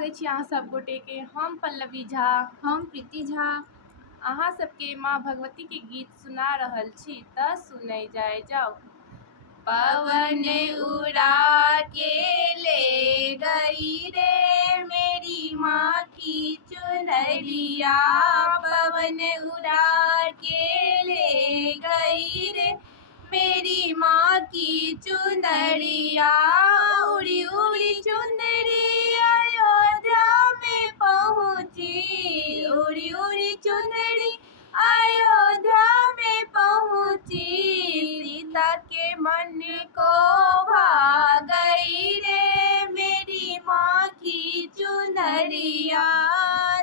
लागै छी अहाँ सब गोटे के। हम पल्लवी झा। हम प्रीति झा। अहाँ सबके माँ भगवती के गीत सुना रहल छी त सुनै जाओ। पवन उड़ा के ले गई रे मेरी माँ की चुनरिया, पवन उड़ा के ले गई रे मेरी माँ की चुनरिया। उड़ी उड़ी चुनरी अयोध्या में पहुँची, उड़ी उड़ी चुनरी अयोध्या में पहुँची। सीता के मन को भा गई रे मेरी माँ की चुनरिया,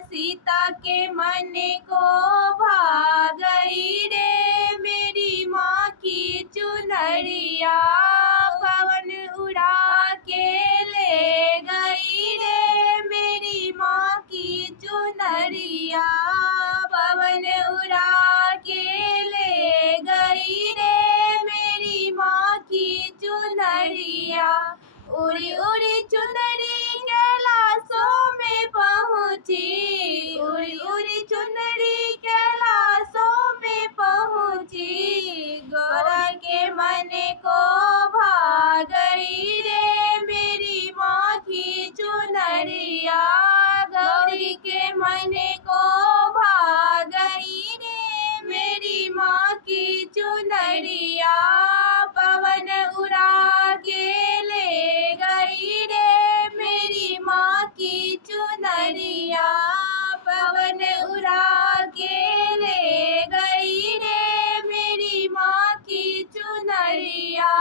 सीता के मन को भा गई रे मेरी माँ की चुनरिया। पवन उड़ा के ले गई रे मेरी माँ की चुनरिया, पवन उड़ा के ले गई रे मेरी माँ की चुनरिया। उड़ी उड़ी चुनरी कैलाशों में पहुँची, उड़ी उड़ी चुनरी कैलाशों में पहुँची। गौरा के मन को भा गई रे मेरी माँ की चुनरिया, गौरी के मन को भा गई रे मेरी माँ की चुनरिया। पवन उड़ा के ले गई रे मेरी माँ की चुनरिया, पवन उड़ा के ले गई रे मेरी माँ की चुनरिया।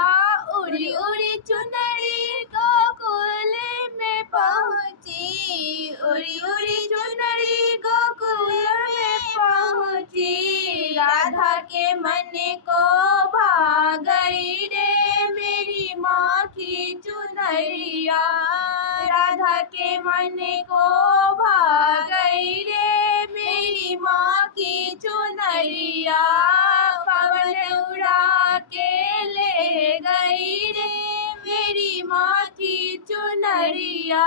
उड़ी उड़ी चुनरी गोकुल में पहुँची, उड़ी उड़ी चुनरी गोकुल में पहुँची। राधा के मन को भा गई रे मेरी माँ की चुनरिया, राधा के मन को भा गई रे मेरी माँ की चुनरिया। पवन उड़ा के ले गई रे मेरी माँ की चुनरिया।